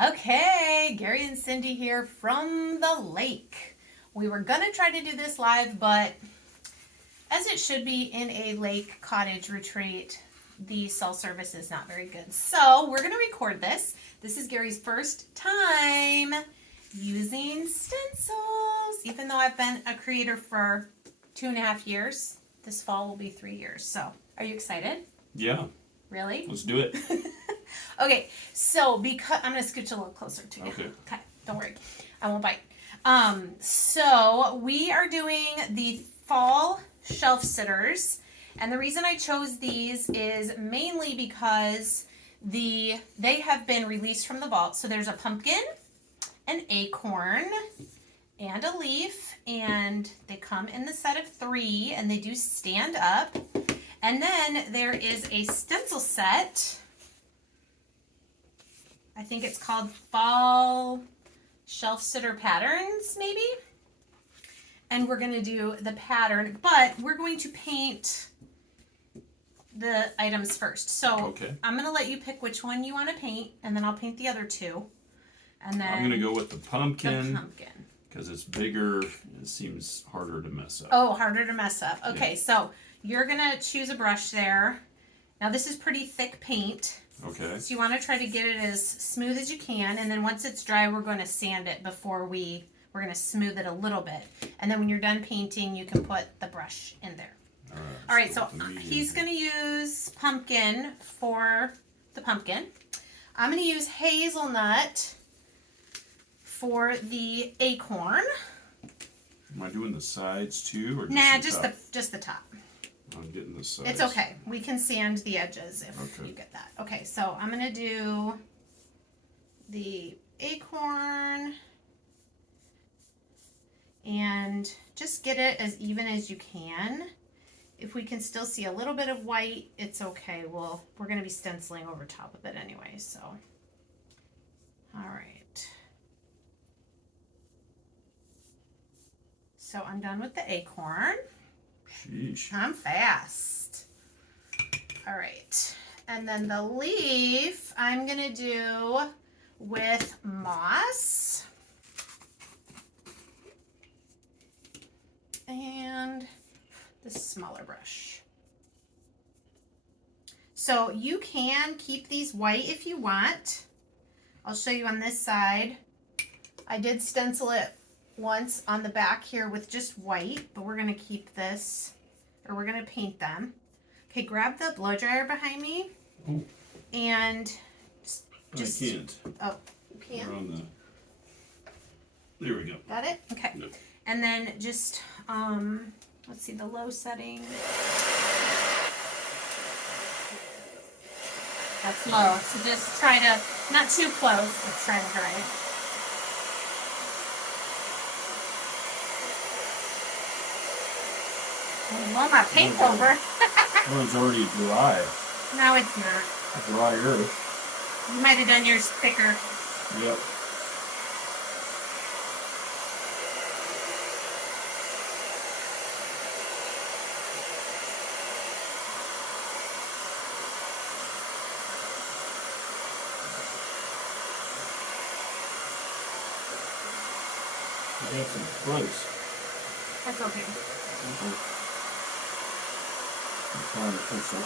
Okay, Gary and Cindy here from the lake. We were going to try to do this live, but as it should be in a lake cottage retreat, the cell service is not very good. So we're going to record this. This is Gary's first time using stencils, even though I've been a creator for 2.5 years. This fall will be 3 years. So are you excited? Yeah. Really? Let's do it. Okay, so because I'm gonna scooch a little closer to you. Okay. Okay, don't worry, I won't bite. So we are doing the fall shelf sitters, and the reason I chose these is mainly because they have been released from the vault. So there's a pumpkin, an acorn, and a leaf, and they come in the set of 3, and they do stand up. And then there is a stencil set. I think it's called Fall Shelf Sitter Patterns, maybe. And we're going to do the pattern, but we're going to paint the items first. So Okay. I'm going to let you pick which one you want to paint, and then I'll paint the other 2. And then I'm going to go with the pumpkin. The pumpkin. Because it's bigger, it seems harder to mess up. Oh, harder to mess up. Okay, Yeah. So you're going to choose a brush there. Now this is pretty thick paint. Okay. So you want to try to get it as smooth as you can, and then once it's dry, we're going to sand it before we're going to smooth it a little bit. And then when you're done painting, you can put the brush in there. All right, so he's going to use pumpkin for the pumpkin. I'm going to use hazelnut for the acorn. Am I doing the sides too, or just the top. I'm getting the sides. It's okay. We can sand the edges if you get that. Okay, so I'm going to do the acorn and just get it as even as you can. If we can still see a little bit of white, it's okay. We're going to be stenciling over top of it anyway, so. All right. So I'm done with the acorn. Sheesh. I'm fast. All right. And then the leaf I'm going to do with moss. And the smaller brush. So you can keep these white if you want. I'll show you on this side. I did stencil it once on the back here with just white, but we're going to keep this, or we're going to paint them. Okay, grab the blow dryer behind me. Ooh. And just... I can't. Oh, you can't? We're on there we go. Got it? Okay. No. And then just, let's see, the low setting. That's low, so just try to, not too close, let's try to dry it. Well, my paint's over. One's already dry. No, it's not. Drier. You might have done yours thicker. Yep. I got some close. That's okay. Find a pencil.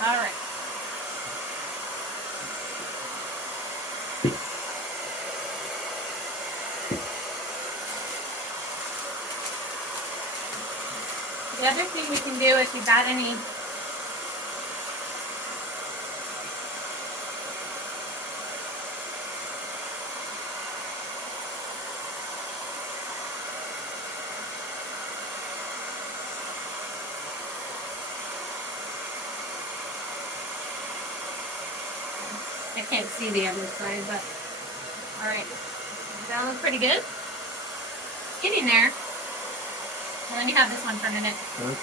All right. The other thing we can do if you got any I can't see the other side, but all right. That looks pretty good. Getting there. Well, let me have this one for a minute. Okay.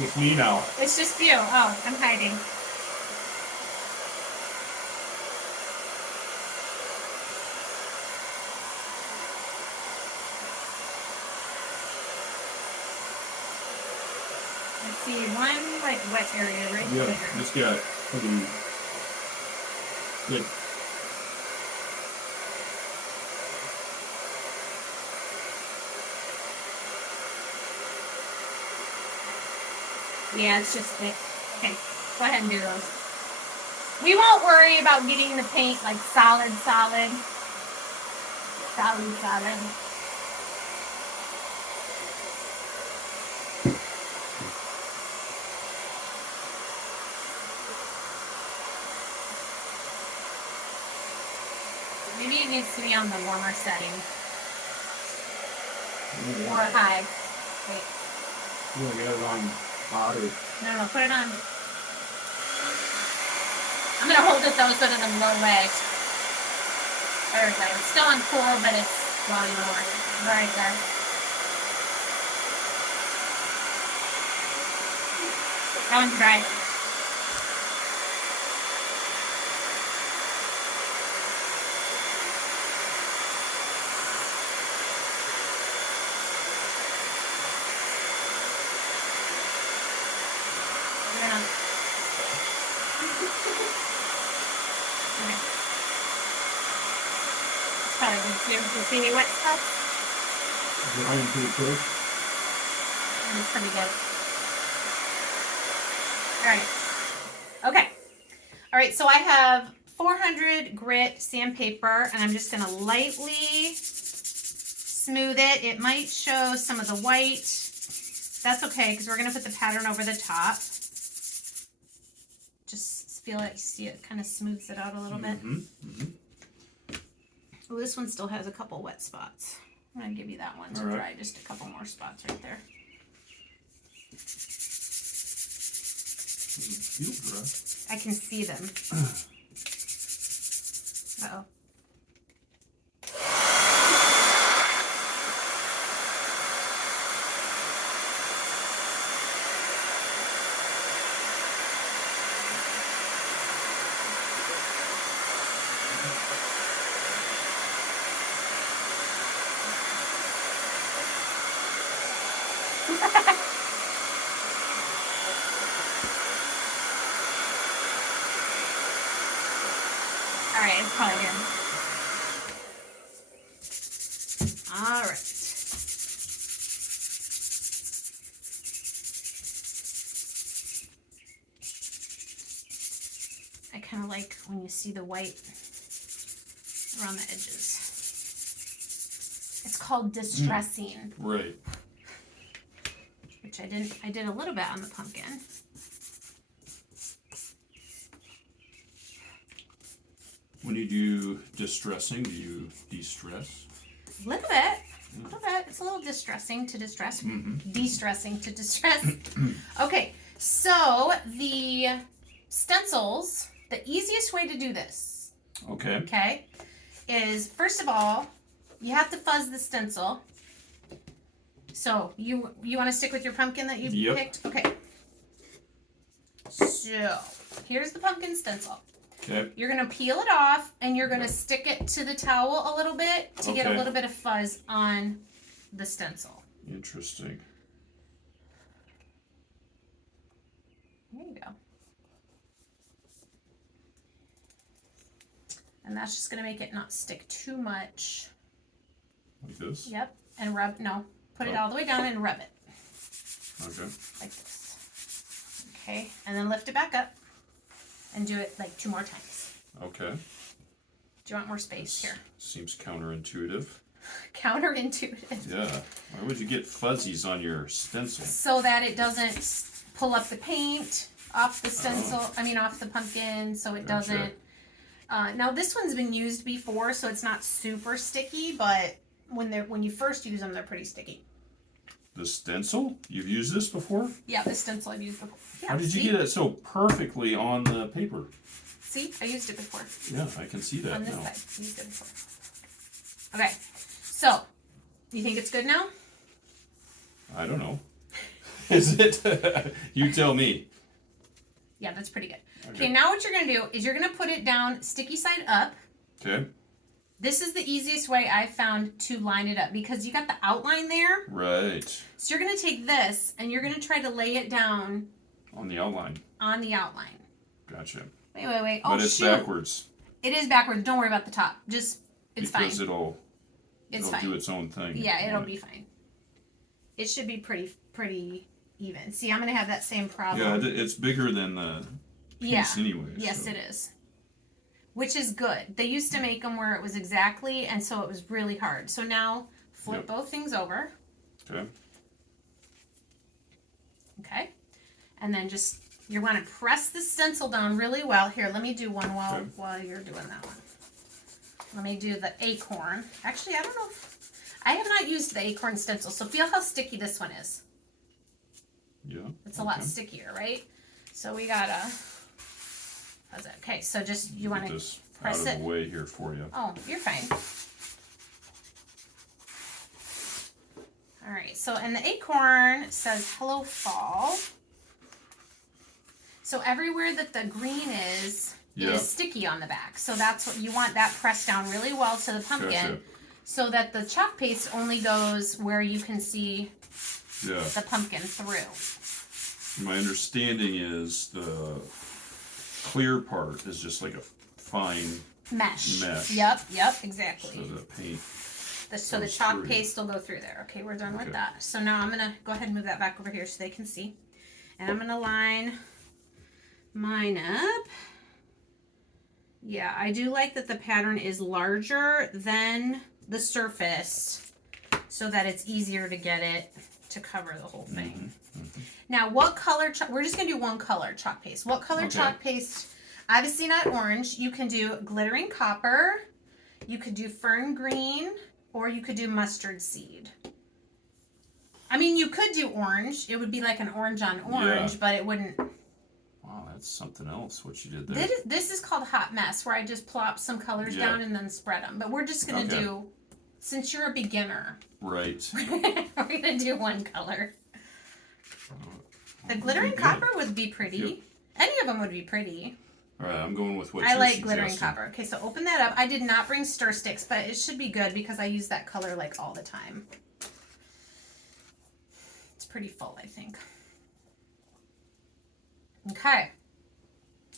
With me now. It's just you. Oh, I'm hiding. Let's see, one like wet area right Yeah, there. it's got pretty good. Yeah, it's just thick. Okay, go ahead and do those. We won't worry about getting the paint like solid. Maybe it needs to be on the warmer setting. Or high. Wait. You want to get it on hot or? No, put it on. I'm going to hold it though so it doesn't blow away. There we go. It's still on cool, but it's blowing more. Right there. That one's dry. Probably good too. You see any wet stuff? Is it iron pretty quick? It's pretty good. Alright. Okay. Alright, so I have 400 grit sandpaper, and I'm just going to lightly smooth it. It might show some of the white. That's okay, because we're going to put the pattern over the top. Just feel like, see, it kind of smooths it out a little bit. Well, this one still has a couple wet spots. I'm going to give you that one to dry. Just a couple more spots right there. Feel dry. I can see them. Uh-oh. Alright, it's probably good. Alright. I kind of like when you see the white around the edges. It's called distressing. Right. Which I did a little bit on the pumpkin. When you do distressing, do you de-stress? A little bit. It's a little distressing to distress. De-stressing to distress. Okay, so the stencils, the easiest way to do this, okay, is first of all, you have to fuzz the stencil. So you want to stick with your pumpkin that you picked? Okay. So here's the pumpkin stencil. Okay. You're going to peel it off, and you're going to stick it to the towel a little bit to get a little bit of fuzz on the stencil. Interesting. There you go. And that's just going to make it not stick too much. Like this? Yep. And put it all the way down and rub it. Okay. Like this. Okay. And then lift it back up and do it like 2 more times. Okay. Do you want more space here? Seems counterintuitive. Counterintuitive. Yeah. Why would you get fuzzies on your stencil? So that it doesn't pull up the paint off the stencil. Off the pumpkin, so it doesn't. Now this one's been used before, so it's not super sticky. But when you first use them, they're pretty sticky. The stencil? You've used this before? Yeah, the stencil I've used before. Yeah, How did you get it so perfectly on the paper? See, I used it before. Yeah, I can see that on this now. side, I used it before. Okay, so you think it's good now? I don't know. Is it? You tell me. Yeah, that's pretty good. Okay, now what you're going to do is you're going to put it down sticky side up. Okay. This is the easiest way I've found to line it up because you got the outline there. Right. So you're going to take this and you're going to try to lay it down. On the outline. On the outline. Gotcha. Wait. But it's backwards. It is backwards. Don't worry about the top. It's fine. Because it'll fine. do its own thing. Yeah, it'll be fine. It should be pretty even. See, I'm going to have that same problem. Yeah, it's bigger than the piece anyway. Yes, so. it is. Which is good. They used to make them where it was exactly, and so it was really hard. So now, flip both things over. Okay. Okay. And then just, you want to press the stencil down really well. Here, let me do one while you're doing that one. Let me do the acorn. Actually, I don't know I have not used the acorn stencil, so feel how sticky this one is. Yeah. It's a lot stickier, right? So we gotta, how's that? Okay, so just, you want to press out of the way here for you. Oh, you're fine. All right, so, and the acorn says, hello, fall. So everywhere that the green is sticky on the back. So that's what you want, that pressed down really well to the pumpkin so that the chalk paste only goes where you can see the pumpkin through. My understanding is the clear part is just like a fine mesh. Yep, exactly. So the paint. So the chalk paste will go through there. Okay, we're done with that. So now I'm going to go ahead and move that back over here so they can see. And I'm going to line mine up. Yeah, I do like that the pattern is larger than the surface so that it's easier to get it to cover the whole thing. Now, what color, we're just going to do one color chalk paste. What color chalk paste? Obviously not orange. You can do glittering copper, you could do fern green, or you could do mustard seed. I mean, you could do orange. It would be like an orange on orange, but it wouldn't. Wow, that's something else what you did there. This is called Hot Mess, where I just plop some colors down and then spread them. But we're just going to do, since you're a beginner. Right. We're going to do one color. The glittering copper would be pretty. Yep. Any of them would be pretty. All right, I'm going with what I like glittering copper. Okay, so open that up. I did not bring stir sticks, but it should be good because I use that color like all the time. It's pretty full, I think. Okay.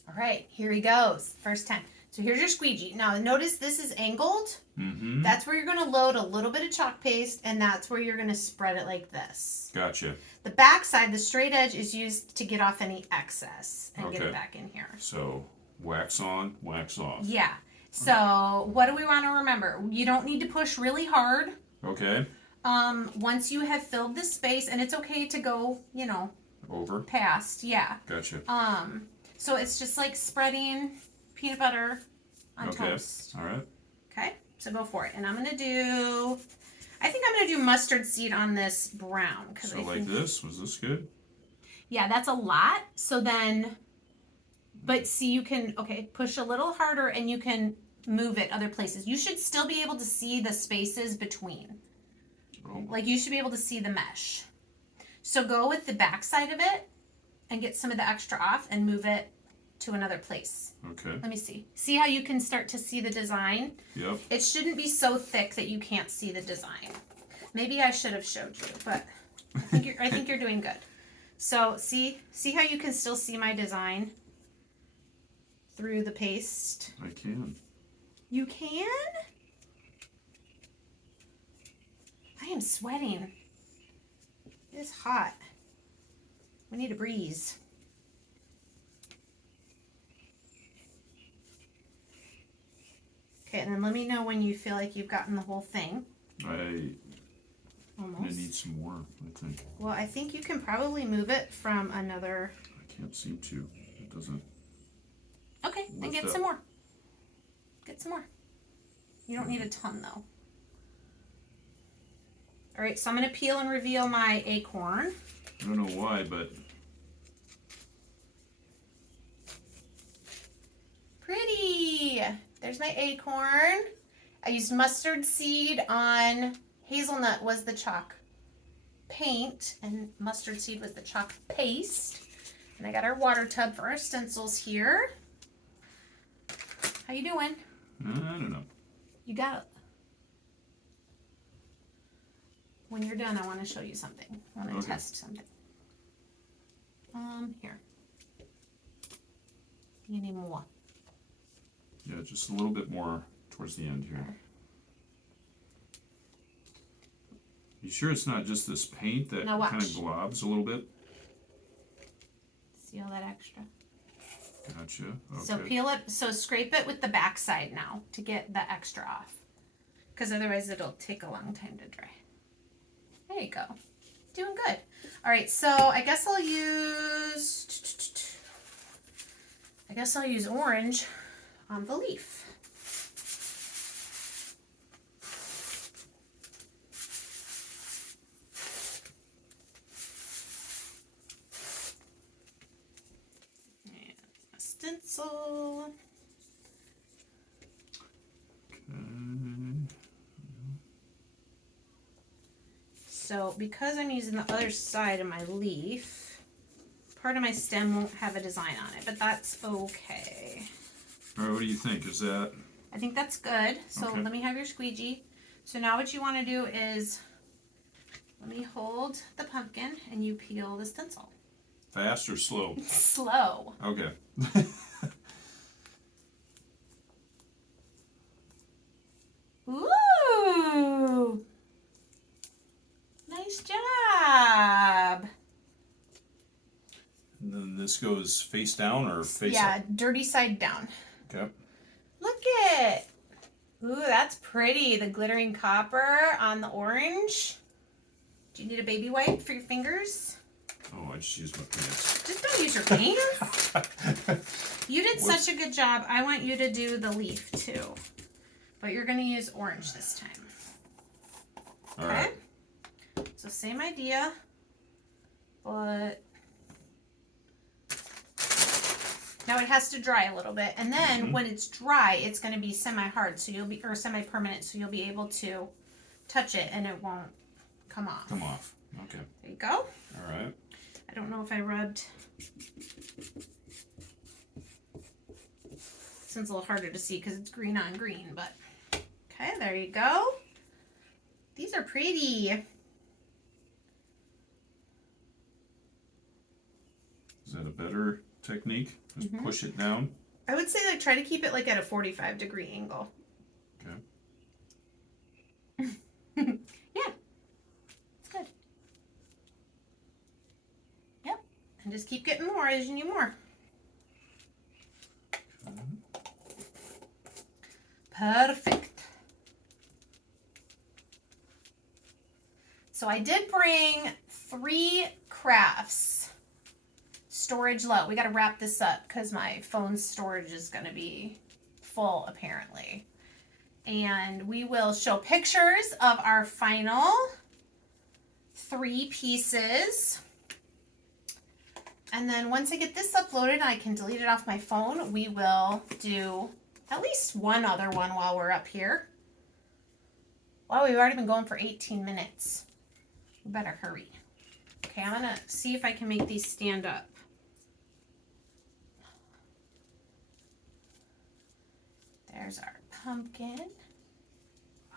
All right, here he goes. First time. So here's your squeegee. Now notice this is angled. Mm-hmm. That's where you're going to load a little bit of chalk paste, and that's where you're going to spread it like this. Gotcha. The back side, the straight edge, is used to get off any excess and get it back in here. So wax on, wax off. Yeah. So what do we want to remember? You don't need to push really hard. Okay. Once you have filled the space, and it's okay to go, over past. Yeah. Gotcha. So it's just like spreading peanut butter on toast. All right. Okay. So go for it. And I'm going to do, I think I'm going to do mustard seed on this brown. So like this, was this good? Yeah, that's a lot. So then, but see, you can, push a little harder and you can move it other places. You should still be able to see the spaces between. Oh. Like you should be able to see the mesh. So go with the back side of it and get some of the extra off and move it to another place. Okay. Let me see. See how you can start to see the design? Yep. It shouldn't be so thick that you can't see the design. Maybe I should have showed you, but I think you're doing good. So see how you can still see my design through the paste? I can. You can? I am sweating. It is hot. We need a breeze. Okay, and then let me know when you feel like you've gotten the whole thing. I'm Almost. gonna need some more, I think. Well, I think you can probably move it from another. I can't seem to. It doesn't. Okay, then get some more. Get some more. You don't need a ton though. All right, so I'm going to peel and reveal my acorn. I don't know why, but Pretty. There's my acorn. I used mustard seed on hazelnut was the chalk paint and mustard seed was the chalk paste. And I got our water tub for our stencils here. How you doing? I don't know. You got it. When you're done, I want to show you something. I want to test something. Here. You need more. Yeah, just a little bit more towards the end here. You sure it's not just this paint that kind of globs a little bit? See all that extra? Gotcha. Okay. So peel it, so scrape it with the back side now to get the extra off. Because otherwise it'll take a long time to dry. There you go. Doing good. All right, so I guess I'll use orange on the leaf. And a stencil. So because I'm using the other side of my leaf, part of my stem won't have a design on it, but that's okay. All right, what do you think? Is that? I think that's good. So let me have your squeegee. So now what you want to do is, let me hold the pumpkin and you peel the stencil. Fast or slow? Slow. Okay. Ooh! Nice job. And then this goes face down or face up? Yeah, dirty side down. Okay. Look it. Ooh, that's pretty. The glittering copper on the orange. Do you need a baby wipe for your fingers? Oh, I just used my pants. Just don't use your pants. You did such a good job. I want you to do the leaf too. But you're going to use orange this time. All right. So same idea, but now it has to dry a little bit. And then when it's dry, it's going to be semi-hard, so you'll be, or semi-permanent, so you'll be able to touch it and it won't come off. Come off. Okay. There you go. All right. I don't know if I rubbed. This one's a little harder to see because it's green on green, but okay, there you go. These are pretty. Is that a better technique? Just push it down? I would say like try to keep it like at a 45-degree angle. Okay. Yeah. It's good. Yep. And just keep getting more as you need more. Perfect. So I did bring 3 crafts. Storage low. We got to wrap this up because my phone's storage is going to be full apparently. And we will show pictures of our final 3 pieces. And then once I get this uploaded and I can delete it off my phone, we will do at least one other one while we're up here. Wow, we've already been going for 18 minutes. We better hurry. Okay, I'm going to see if I can make these stand up. There's our pumpkin,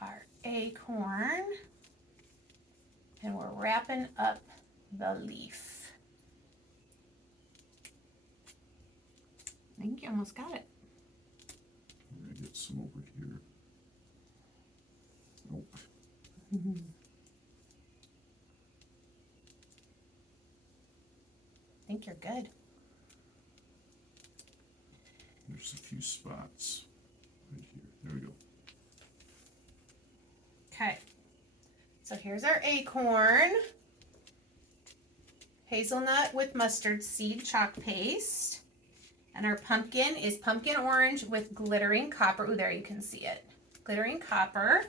our acorn, and we're wrapping up the leaf. I think you almost got it. I'm going to get some over here. Nope. I think you're good. There's a few spots right here. There we go. Okay. So here's our acorn. Hazelnut with mustard seed chalk paste. And our pumpkin is pumpkin orange with glittering copper. Ooh, there you can see it. Glittering copper.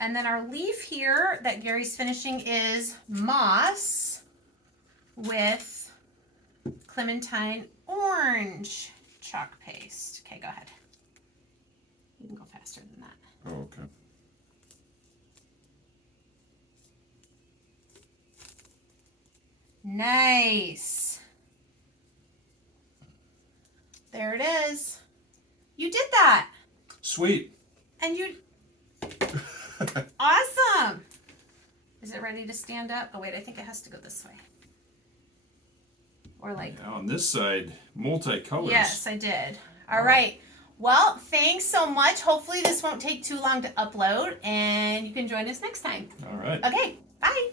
And then our leaf here that Gary's finishing is moss with clementine orange chalk paste. Okay, go ahead. You can go faster than that. Oh, okay. Nice. There it is. You did that. Sweet. And you Awesome. Is it ready to stand up? Oh wait, I think it has to go this way. Or like. Yeah, on this side, multicolors. Yes, I did. All right. Well, thanks so much. Hopefully this won't take too long to upload, and you can join us next time. All right. Okay, bye.